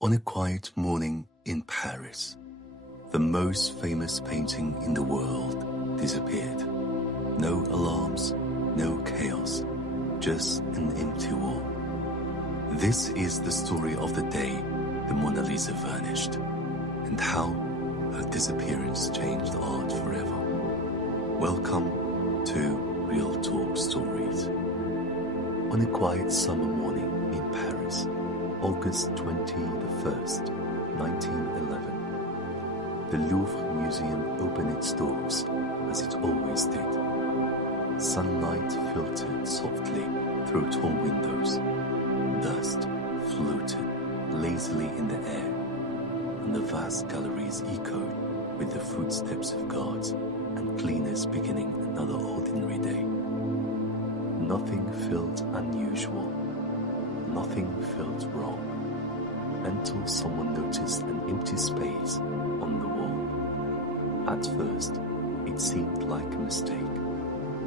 On a quiet morning in Paris, the most famous painting in the world disappeared. No alarms, no chaos, just an empty wall. This is the story of the day the Mona Lisa vanished, and how her disappearance changed art forever. Welcome to Real Talk Stories. On a quiet summer morning in Paris, August 21st, 1911, the Louvre Museum opened its doors as it always did. Sunlight filtered softly through tall windows. Dust floated lazily in the air, and the vast galleries echoed with the footsteps of guards and cleaners beginning another ordinary day. Nothing felt unusual. Nothing felt wrong, until someone noticed an empty space on the wall. At first, it seemed like a mistake.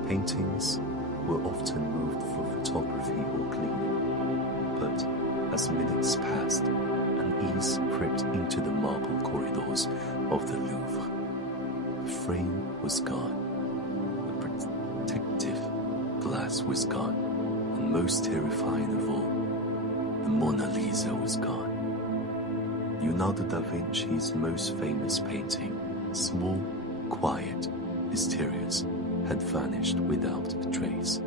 Paintings were often moved for photography or cleaning, but as minutes passed, unease crept into the marble corridors of the Louvre. The frame was gone, the protective glass was gone, and most terrifying of all, the Mona Lisa was gone. Leonardo da Vinci's most famous painting, small, quiet, mysterious, had vanished without a trace.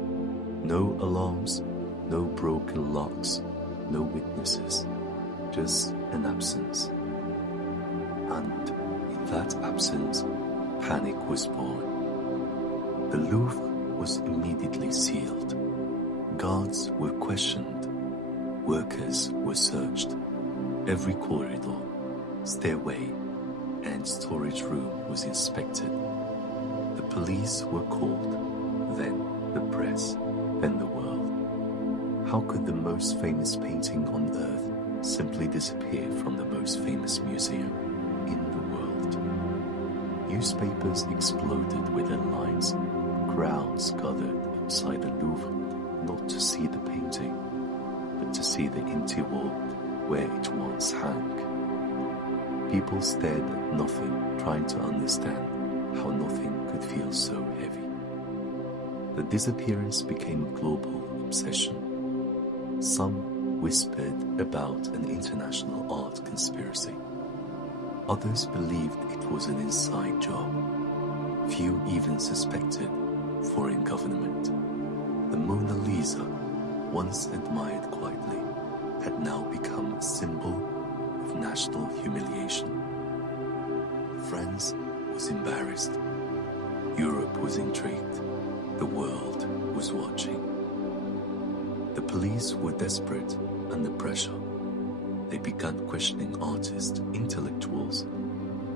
No alarms, no broken locks, no witnesses, just an absence. And in that absence, panic was born. The Louvre was immediately sealed. Guards were questioned. Workers were searched. Every corridor, stairway, and storage room was inspected. The police were called, then the press, then the world. How could the most famous painting on earth simply disappear from the most famous museum in the world? Newspapers exploded with headlines. Crowds gathered outside the Louvre not to see the painting, but to see the empty wall where it once hung. People stared at nothing, trying to understand how nothing could feel so heavy. The disappearance became a global obsession. Some whispered about an international art conspiracy. Others believed it was an inside job. Few even suspected foreign government. The Mona Lisa, once admired quietly, had now become a symbol of national humiliation. France was embarrassed. Europe was intrigued. The world was watching. The police were desperate under pressure. They began questioning artists, intellectuals,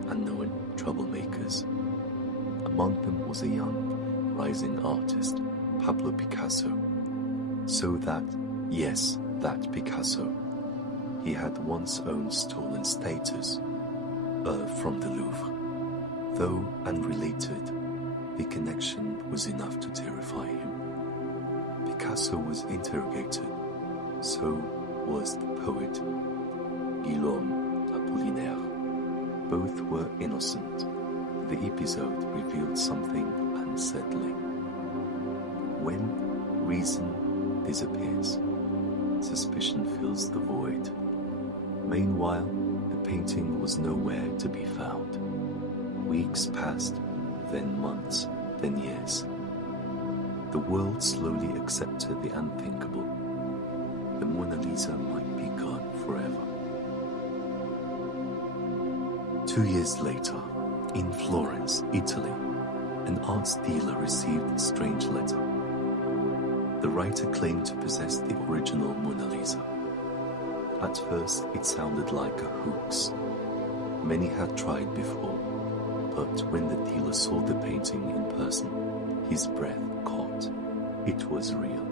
and known troublemakers. Among them was a young, rising artist, Pablo Picasso. So that, yes, that Picasso, he had once owned stolen status from the Louvre. Though unrelated, the connection was enough to terrify him. Picasso was interrogated, so was the poet Guillaume Apollinaire. Both were innocent. The episode revealed something unsettling. When reason disappears, suspicion fills the void. Meanwhile, the painting was nowhere to be found. Weeks passed, then months, then years. The world slowly accepted the unthinkable. The Mona Lisa might be gone forever. 2 years later, in Florence, Italy, an art dealer received a strange letter. The writer claimed to possess the original Mona Lisa. At first, it sounded like a hoax. Many had tried before, but when the dealer saw the painting in person, his breath caught. It was real.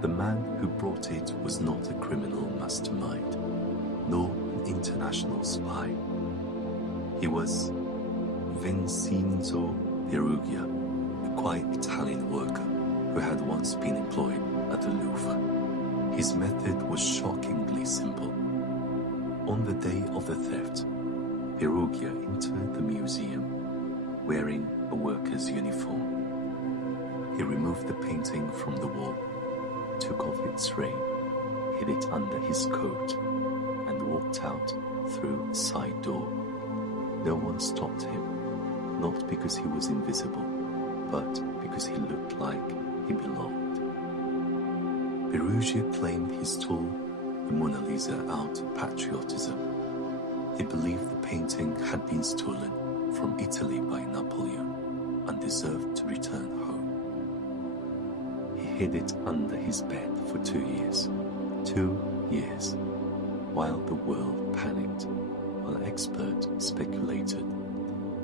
The man who brought it was not a criminal mastermind, nor an international spy. He was Vincenzo Perugia, a quiet Italian worker who had once been employed at the Louvre. His method was shockingly simple. On the day of the theft, Perugia entered the museum wearing a worker's uniform. He removed the painting from the wall, took off its frame, hid it under his coat, and walked out through a side door. No one stopped him, not because he was invisible, but because he looked like he belonged. Perugia claimed he stole the Mona Lisa out of patriotism. He believed the painting had been stolen from Italy by Napoleon and deserved to return home. He hid it under his bed for 2 years. 2 years. While the world panicked, while experts speculated,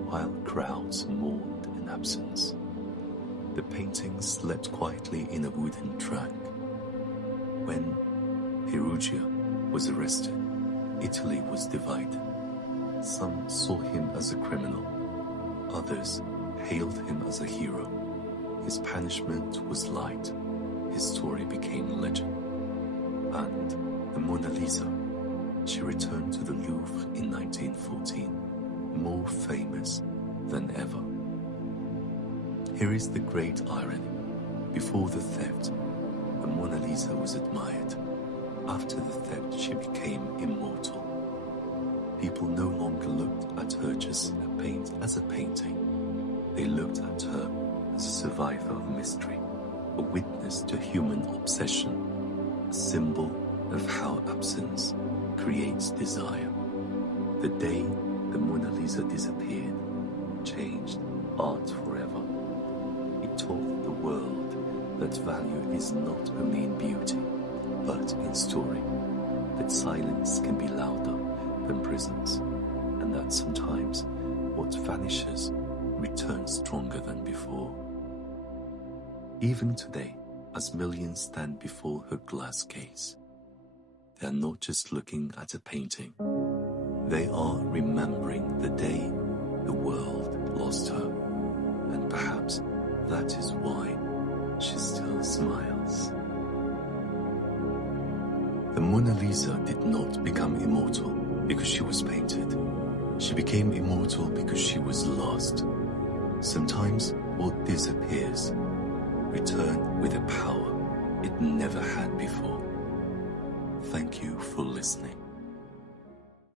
while crowds mourned an absence. The painting slept quietly in a wooden trunk. When Perugia was arrested, Italy was divided. Some saw him as a criminal. Others hailed him as a hero. His punishment was light. His story became a legend. And the Mona Lisa, she returned to the Louvre in 1914, more famous than ever. Here is the great irony. Before the theft, the Mona Lisa was admired. After the theft, she became immortal. People no longer looked at her just as a painting. They looked at her as a survivor of mystery, a witness to human obsession, a symbol of how absence creates desire. The day the Mona Lisa disappeared changed art forever. It taught the world that value is not only in beauty, but in story, that silence can be louder than prisons, and that sometimes what vanishes returns stronger than before. Even today, as millions stand before her glass case, they are not just looking at a painting, they are remembering the day the world lost her, and perhaps that is why she still smiles. The Mona Lisa did not become immortal because she was painted. She became immortal because she was lost. Sometimes what disappears returns with a power it never had before. Thank you for listening.